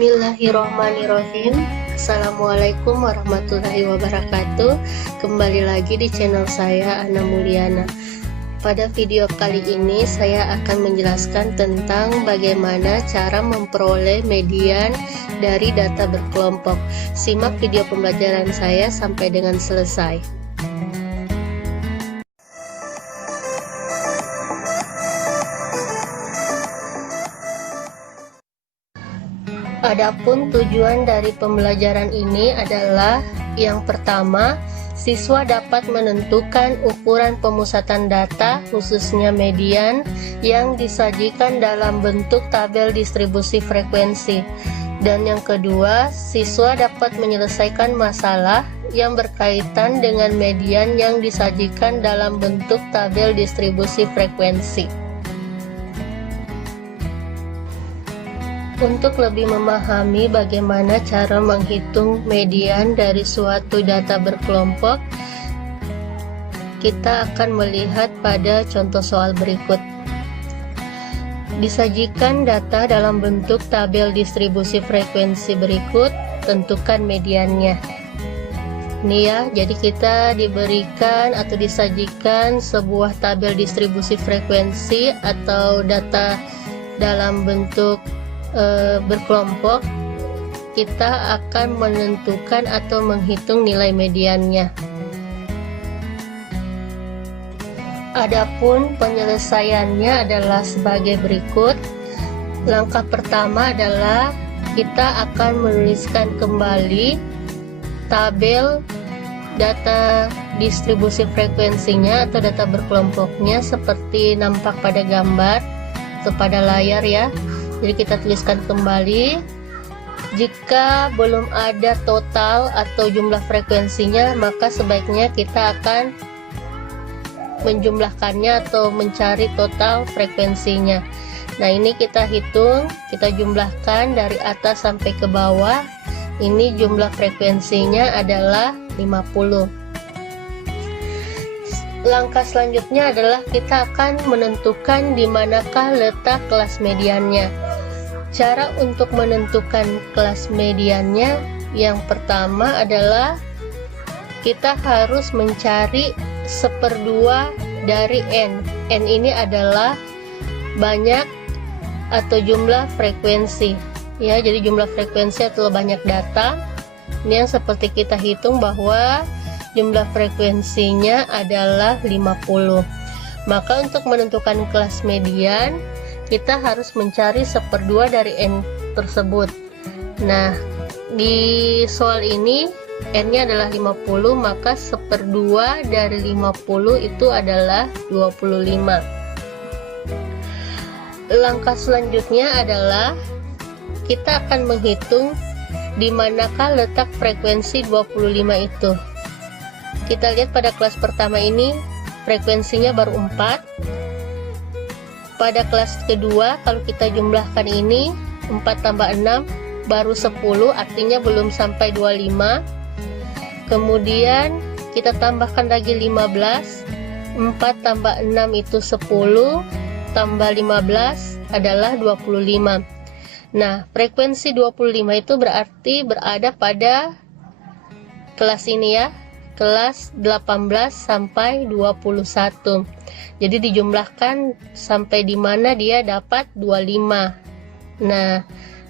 Bismillahirrahmanirrahim. Assalamualaikum warahmatullahi wabarakatuh. Kembali lagi di channel saya, Ana Mulyana. Pada video kali ini saya akan menjelaskan tentang bagaimana cara memperoleh median dari data berkelompok. Simak video pembelajaran saya sampai dengan selesai. Adapun tujuan dari pembelajaran ini adalah yang pertama, siswa dapat menentukan ukuran pemusatan data khususnya median yang disajikan dalam bentuk tabel distribusi frekuensi. Dan yang kedua, siswa dapat menyelesaikan masalah yang berkaitan dengan median yang disajikan dalam bentuk tabel distribusi frekuensi. Untuk lebih memahami bagaimana cara menghitung median dari suatu data berkelompok, kita akan melihat pada contoh soal berikut. Disajikan data dalam bentuk tabel distribusi frekuensi berikut, tentukan mediannya. Ini ya, jadi kita diberikan atau disajikan sebuah tabel distribusi frekuensi atau data dalam bentuk berkelompok. Kita akan menentukan atau menghitung nilai mediannya. Adapun penyelesaiannya adalah sebagai berikut. Langkah pertama adalah kita akan menuliskan kembali tabel data distribusi frekuensinya atau data berkelompoknya seperti nampak pada gambar atau pada layar ya. Jadi kita tuliskan kembali. Jika belum ada total atau jumlah frekuensinya, maka sebaiknya kita akan menjumlahkannya atau mencari total frekuensinya. Nah, ini kita hitung, kita jumlahkan dari atas sampai ke bawah. Ini jumlah frekuensinya adalah 50. Langkah selanjutnya adalah kita akan menentukan di manakah letak kelas mediannya. Cara untuk menentukan kelas mediannya yang pertama adalah kita harus mencari 1/2 dari N. N ini adalah banyak atau jumlah frekuensi ya, jadi jumlah frekuensi atau banyak data. Ini yang seperti kita hitung bahwa jumlah frekuensinya adalah 50. Maka untuk menentukan kelas median kita harus mencari 1/2 dari N tersebut. Nah, di soal ini N-nya adalah 50, maka 1/2 dari 50 itu adalah 25. Langkah selanjutnya adalah kita akan menghitung di manakah letak frekuensi 25 itu. Kita lihat pada kelas pertama ini frekuensinya baru 4. Pada kelas kedua kalau kita jumlahkan ini 4 tambah 6 baru 10, artinya belum sampai 25. Kemudian kita tambahkan lagi 15. 4 tambah 6 itu 10, tambah 15 adalah 25. Nah, frekuensi 25 itu berarti berada pada kelas ini ya, kelas 18 sampai 21. Jadi dijumlahkan sampai di mana dia dapat 25. Nah,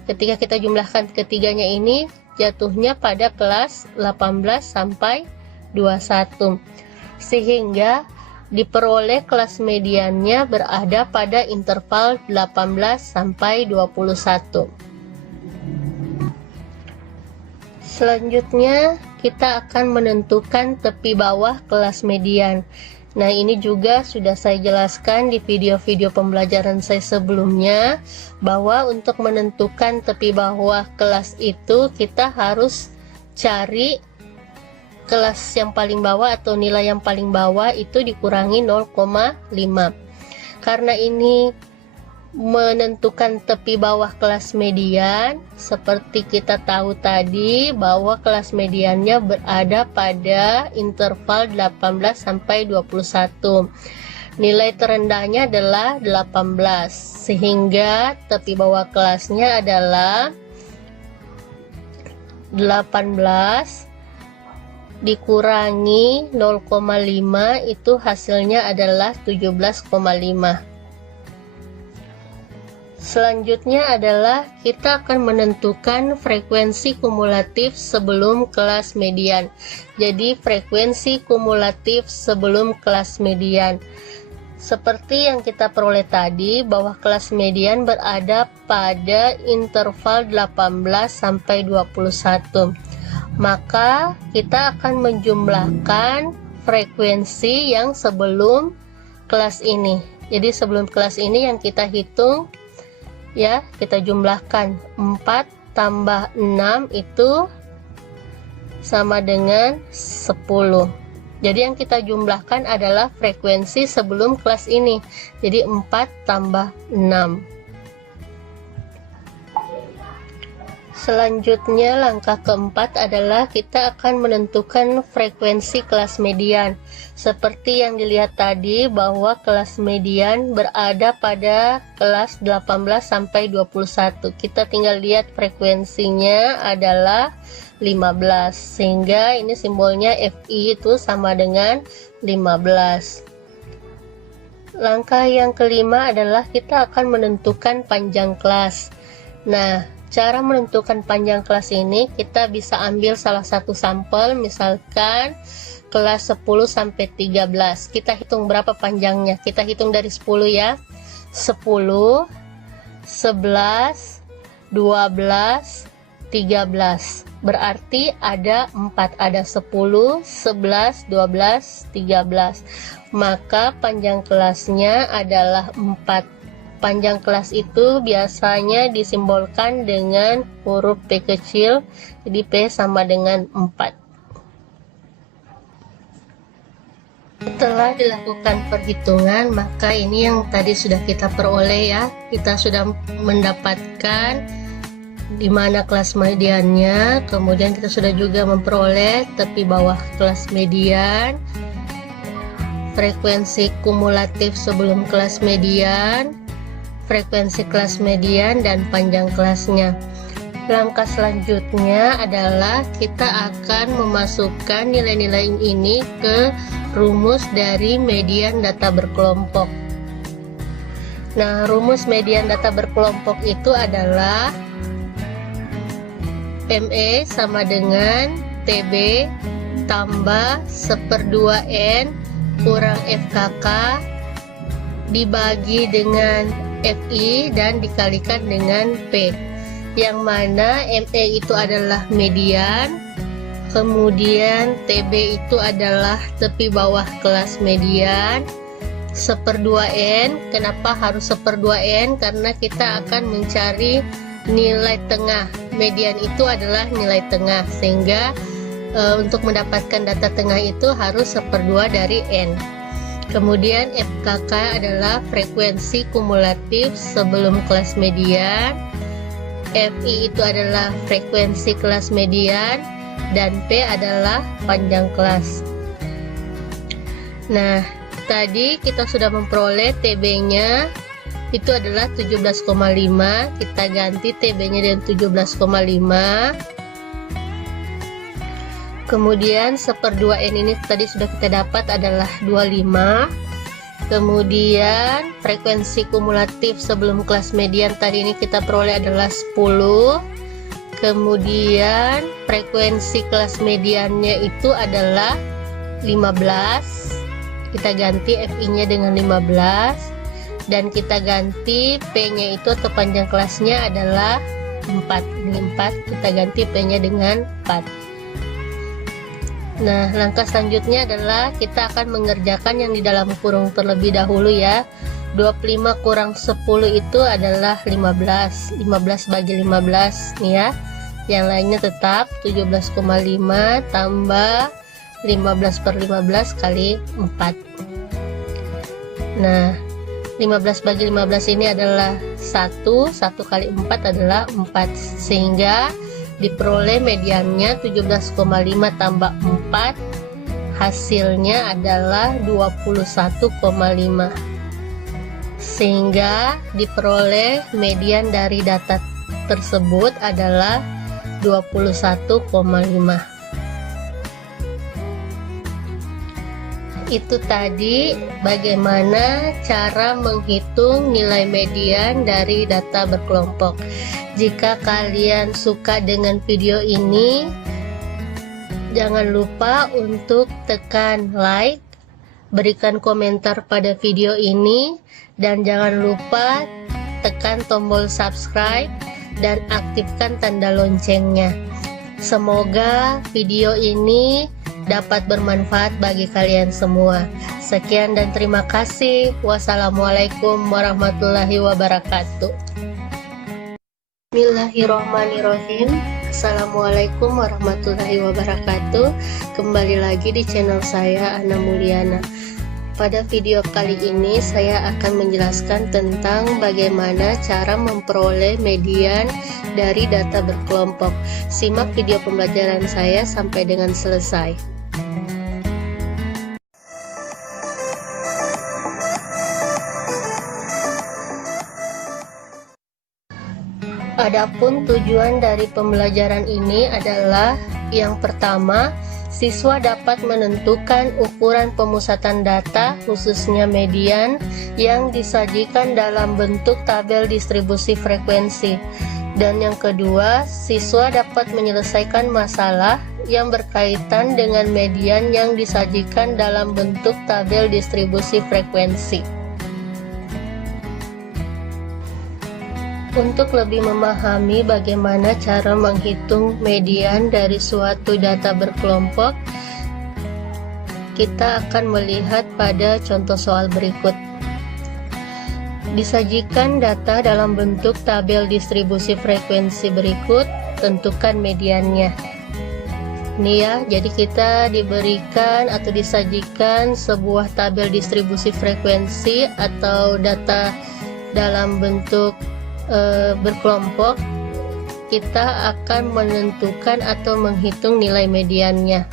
ketika kita jumlahkan ketiganya ini jatuhnya pada kelas 18 sampai 21. Sehingga diperoleh kelas mediannya berada pada interval 18 sampai 21. Selanjutnya kita akan menentukan tepi bawah kelas median. Nah, ini juga sudah saya jelaskan di video-video pembelajaran saya sebelumnya, bahwa untuk menentukan tepi bawah kelas itu kita harus cari kelas yang paling bawah atau nilai yang paling bawah itu dikurangi 0,5. Karena ini menentukan tepi bawah kelas median, seperti kita tahu tadi bahwa kelas mediannya berada pada interval 18 sampai 21. Nilai terendahnya adalah 18, sehingga tepi bawah kelasnya adalah dikurangi 0,5 itu hasilnya adalah 17,5. Selanjutnya adalah kita akan menentukan frekuensi kumulatif sebelum kelas median. Jadi frekuensi kumulatif sebelum kelas median. Seperti yang kita peroleh tadi bahwa kelas median berada pada interval 18 sampai 21. Maka kita akan menjumlahkan frekuensi yang sebelum kelas ini. Jadi sebelum kelas ini yang kita hitung ya, kita jumlahkan 4 tambah 6 itu sama dengan 10. Jadi yang kita jumlahkan adalah frekuensi sebelum kelas ini. Jadi 4 tambah 6. Selanjutnya langkah keempat adalah kita akan menentukan frekuensi kelas median. Seperti yang dilihat tadi bahwa kelas median berada pada kelas 18 sampai 21. Kita tinggal lihat frekuensinya adalah 15. Sehingga ini simbolnya Fi itu sama dengan 15. Langkah yang kelima adalah kita akan menentukan panjang kelas. Nah, cara menentukan panjang kelas ini kita bisa ambil salah satu sampel, misalkan kelas 10 sampai 13. Kita hitung berapa panjangnya. Kita hitung dari 10 ya. 10, 11, 12, 13. Berarti ada 4, ada 10, 11, 12, 13. Maka panjang kelasnya adalah 4. Panjang kelas itu biasanya disimbolkan dengan huruf P kecil, jadi P sama dengan 4. Setelah dilakukan perhitungan, maka ini yang tadi sudah kita peroleh ya. Kita sudah mendapatkan di mana kelas mediannya, kemudian kita sudah juga memperoleh tepi bawah kelas median, frekuensi kumulatif sebelum kelas median, frekuensi kelas median, dan panjang kelasnya. Langkah selanjutnya adalah kita akan memasukkan nilai-nilai ini ke rumus dari median data berkelompok. Nah, rumus median data berkelompok itu adalah ME sama dengan TB tambah 1/2N kurang FKK dibagi dengan Fi dan dikalikan dengan P, yang mana ME itu adalah median, kemudian TB itu adalah tepi bawah kelas median, 1/2N. Kenapa harus 1/2N? Karena kita akan mencari nilai tengah. Median itu adalah nilai tengah, sehingga untuk mendapatkan data tengah itu harus 1/2 dari N. Kemudian FKK adalah frekuensi kumulatif sebelum kelas median, Fi itu adalah frekuensi kelas median, dan P adalah panjang kelas. Nah, tadi kita sudah memperoleh TB-nya itu adalah 17,5. Kita ganti TB-nya dengan 17,5. Kemudian 1/2N ini tadi sudah kita dapat adalah 25. Kemudian frekuensi kumulatif sebelum kelas median tadi ini kita peroleh adalah 10. Kemudian frekuensi kelas mediannya itu adalah 15. Kita ganti Fi-nya dengan 15. Dan kita ganti P-nya itu atau panjang kelasnya adalah 4. Ini 4, kita ganti P-nya dengan 4. Nah, langkah selanjutnya adalah kita akan mengerjakan yang di dalam kurung terlebih dahulu ya. 25 kurang 10 itu adalah 15. 15 bagi 15 nih ya. Yang lainnya tetap 17,5 tambah 15/15 kali 4. Nah, 15 bagi 15 ini adalah 1. 1 kali 4 adalah 4. Sehingga diperoleh mediannya 17,5 tambah 4, hasilnya adalah 21,5. Sehingga diperoleh median dari data tersebut adalah 21,5. Itu tadi bagaimana cara menghitung nilai median dari data berkelompok. Jika kalian suka dengan video ini, jangan lupa untuk tekan like, berikan komentar pada video ini, dan jangan lupa tekan tombol subscribe dan aktifkan tanda loncengnya. Semoga video ini dapat bermanfaat bagi kalian semua. Sekian dan terima kasih. Wassalamualaikum warahmatullahi wabarakatuh. Bismillahirrahmanirrahim. Assalamualaikum warahmatullahi wabarakatuh. Kembali lagi di channel saya, Ana Mulyana. Pada video kali ini saya akan menjelaskan tentang bagaimana cara memperoleh median dari data berkelompok. Simak video pembelajaran saya sampai dengan selesai. Adapun tujuan dari pembelajaran ini adalah yang pertama, siswa dapat menentukan ukuran pemusatan data, khususnya median, yang disajikan dalam bentuk tabel distribusi frekuensi. Dan yang kedua, siswa dapat menyelesaikan masalah yang berkaitan dengan median yang disajikan dalam bentuk tabel distribusi frekuensi. Untuk lebih memahami bagaimana cara menghitung median dari suatu data berkelompok, kita akan melihat pada contoh soal berikut. Disajikan data dalam bentuk tabel distribusi frekuensi berikut, tentukan mediannya. Ini ya, jadi kita diberikan atau disajikan sebuah tabel distribusi frekuensi atau data dalam bentuk berkelompok. Kita akan menentukan atau menghitung nilai mediannya.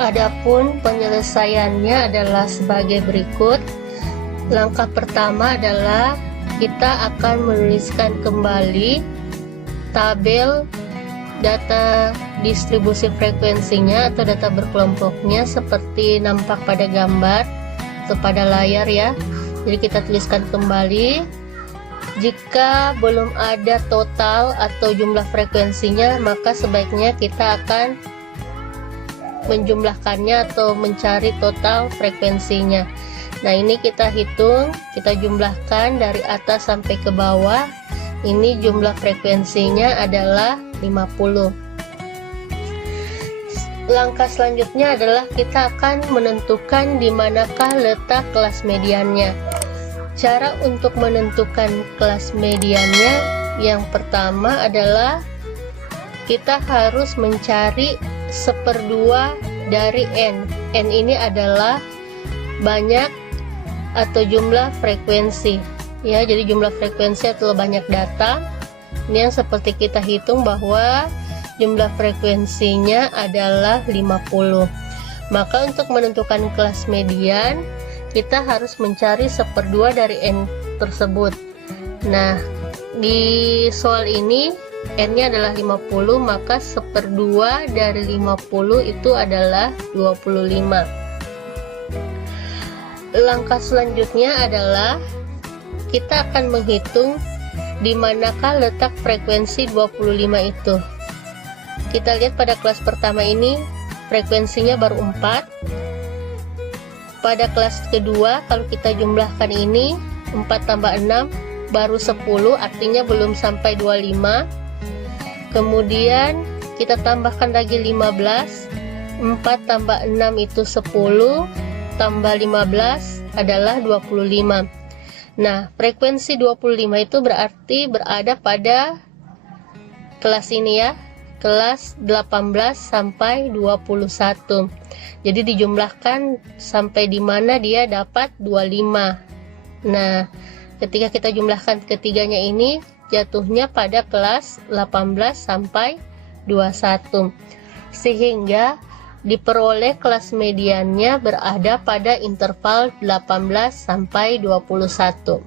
Adapun penyelesaiannya adalah sebagai berikut. Langkah pertama adalah kita akan menuliskan kembali tabel data distribusi frekuensinya atau data berkelompoknya seperti nampak pada gambar atau pada layar ya. Jadi kita tuliskan kembali. Jika belum ada total atau jumlah frekuensinya, maka sebaiknya kita akan menjumlahkannya atau mencari total frekuensinya. Nah, ini kita hitung, kita jumlahkan dari atas sampai ke bawah. Ini jumlah frekuensinya adalah 50. Langkah selanjutnya adalah kita akan menentukan di manakah letak kelas mediannya. Cara untuk menentukan kelas mediannya yang pertama adalah kita harus mencari 1/2 dari N. N ini adalah banyak atau jumlah frekuensi. Ya, jadi jumlah frekuensi atau banyak data. Ini yang seperti kita hitung bahwa jumlah frekuensinya adalah 50. Maka untuk menentukan kelas median, kita harus mencari 1/2 dari N tersebut. Nah, di soal ini N-nya adalah 50, maka 1/2 dari 50 itu adalah 25. Langkah selanjutnya adalah kita akan menghitung di manakah letak frekuensi 25 itu. Kita lihat pada kelas pertama ini frekuensinya baru 4. Pada kelas kedua kalau kita jumlahkan ini 4 tambah 6 baru 10, artinya belum sampai 25. Kemudian kita tambahkan lagi 15. 4 tambah 6 itu 10, tambah 15 adalah 25. Nah, frekuensi 25 itu berarti berada pada kelas ini ya, kelas 18 sampai 21. Jadi dijumlahkan sampai di mana dia dapat 25. Nah, ketika kita jumlahkan ketiganya ini jatuhnya pada kelas 18 sampai 21. Sehingga diperoleh kelas mediannya berada pada interval 18 sampai 21.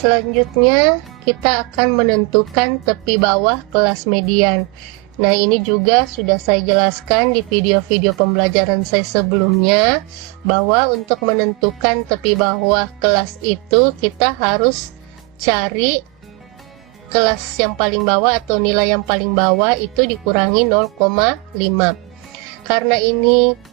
Selanjutnya kita akan menentukan tepi bawah kelas median. Nah, ini juga sudah saya jelaskan di video-video pembelajaran saya sebelumnya, bahwa untuk menentukan tepi bawah kelas itu kita harus cari kelas yang paling bawah atau nilai yang paling bawah itu dikurangi 0,5. Karena ini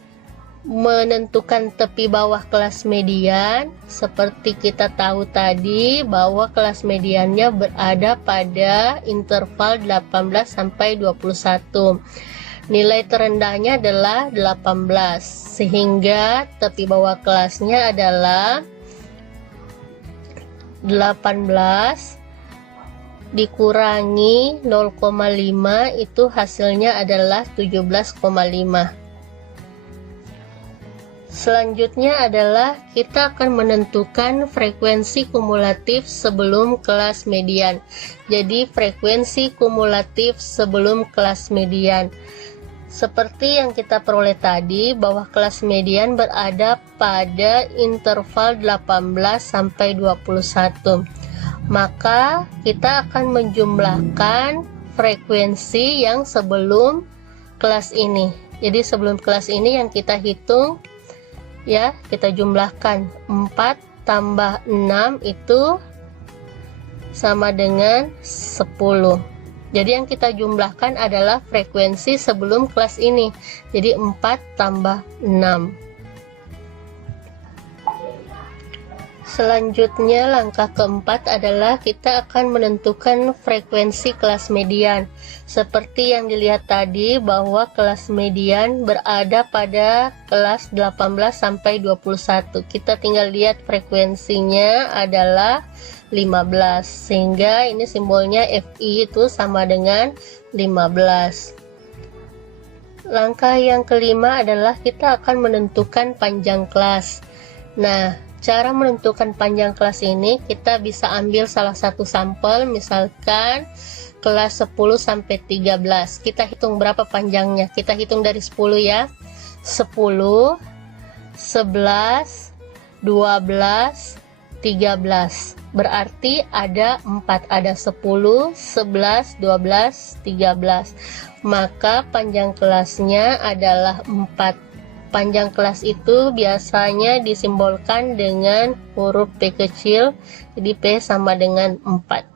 menentukan tepi bawah kelas median, seperti kita tahu tadi bahwa kelas mediannya berada pada interval 18 sampai 21. Nilai terendahnya adalah 18, sehingga tepi bawah kelasnya adalah 18 dikurangi 0,5, itu hasilnya adalah 17,5. Selanjutnya adalah kita akan menentukan frekuensi kumulatif sebelum kelas median. Jadi frekuensi kumulatif sebelum kelas median, seperti yang kita peroleh tadi, bahwa kelas median berada pada interval 18 sampai 21. Maka kita akan menjumlahkan frekuensi yang sebelum kelas ini. Jadi sebelum kelas ini yang kita hitung, ya, kita jumlahkan 4 tambah 6 itu sama dengan 10. Jadi yang kita jumlahkan adalah frekuensi sebelum kelas ini. Jadi 4 tambah 6. Selanjutnya langkah keempat adalah kita akan menentukan frekuensi kelas median. Seperti yang dilihat tadi bahwa kelas median berada pada kelas 18 sampai 21. Kita tinggal lihat frekuensinya adalah 15, sehingga ini simbolnya FI itu sama dengan 15. Langkah yang kelima adalah kita akan menentukan panjang kelas. Nah, cara menentukan panjang kelas ini kita bisa ambil salah satu sampel, misalkan kelas 10 sampai 13. Kita hitung berapa panjangnya. Kita hitung dari 10 ya. 10, 11, 12, 13. Berarti ada 4, ada 10, 11, 12, 13. Maka panjang kelasnya adalah 4. Panjang kelas itu biasanya disimbolkan dengan huruf P kecil, jadi P sama dengan 4.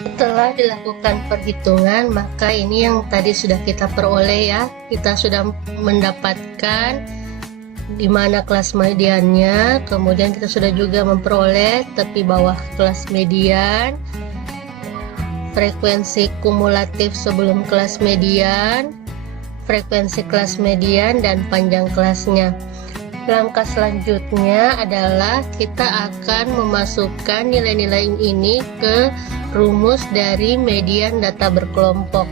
Setelah dilakukan perhitungan, maka ini yang tadi sudah kita peroleh ya. Kita sudah mendapatkan di mana kelas mediannya, kemudian kita sudah juga memperoleh tepi bawah kelas median, frekuensi kumulatif sebelum kelas median, frekuensi kelas median, dan panjang kelasnya. Langkah selanjutnya adalah kita akan memasukkan nilai-nilai ini ke rumus dari median data berkelompok.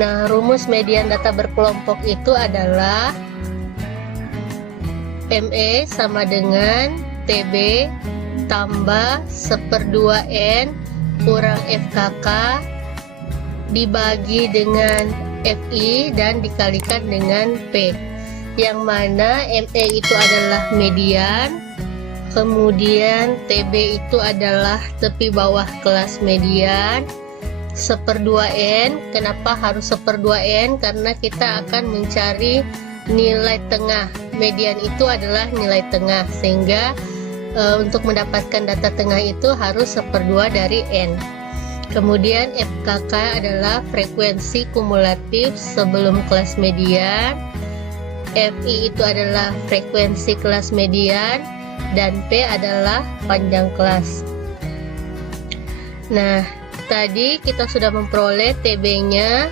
Nah, rumus median data berkelompok itu adalah ME sama dengan TB tambah 1/2N kurang FKK dibagi dengan FI dan dikalikan dengan P, yang mana ME itu adalah median, kemudian TB itu adalah tepi bawah kelas median, 1/2N. Kenapa harus 1/2N? Karena kita akan mencari nilai tengah. Median itu adalah nilai tengah, sehingga untuk mendapatkan data tengah itu harus 1/2 dari N. Kemudian FKK adalah frekuensi kumulatif sebelum kelas median, FI itu adalah frekuensi kelas median, dan P adalah panjang kelas. Nah, tadi kita sudah memperoleh TB-nya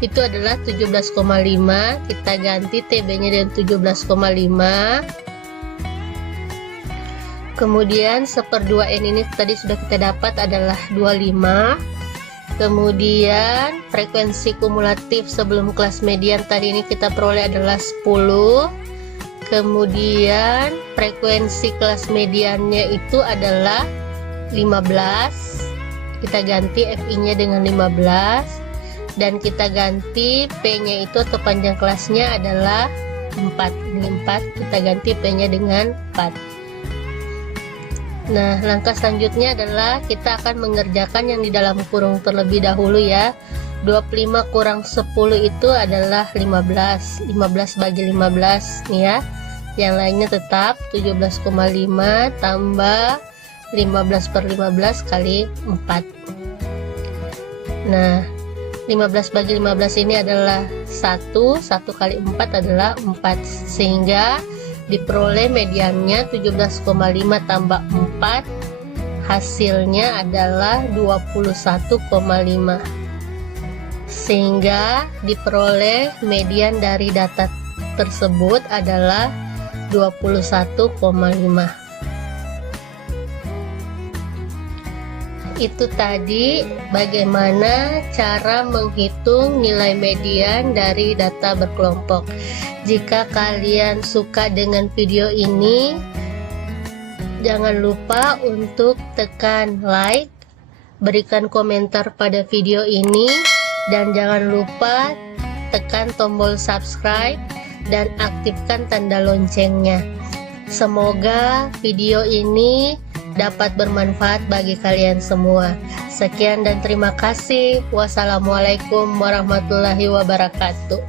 itu adalah 17,5. Kita ganti TB-nya dengan 17,5. Kemudian 1/2N ini tadi sudah kita dapat adalah 25. Kemudian frekuensi kumulatif sebelum kelas median tadi ini kita peroleh adalah 10. Kemudian frekuensi kelas mediannya itu adalah 15. Kita ganti FI-nya dengan 15. Dan kita ganti P-nya itu atau panjang kelasnya adalah 4. Ini 4, kita ganti P-nya dengan 4. Nah, langkah selanjutnya adalah kita akan mengerjakan yang di dalam kurung terlebih dahulu ya. 25 kurang 10 itu adalah 15. 15 bagi 15 nih ya. Yang lainnya tetap 17,5 tambah 15 per 15 kali 4. Nah, 15 bagi 15 ini adalah 1 kali 4 adalah 4, sehingga diperoleh mediannya 17,5 tambah 4, hasilnya adalah 21,5, sehingga diperoleh median dari data tersebut adalah 21,5. Itu tadi bagaimana cara menghitung nilai median dari data berkelompok. Jika kalian suka dengan video ini, jangan lupa untuk tekan like, berikan komentar pada video ini, dan jangan lupa tekan tombol subscribe dan aktifkan tanda loncengnya. Semoga video ini dapat bermanfaat bagi kalian semua. Sekian dan terima kasih. Wassalamualaikum warahmatullahi wabarakatuh.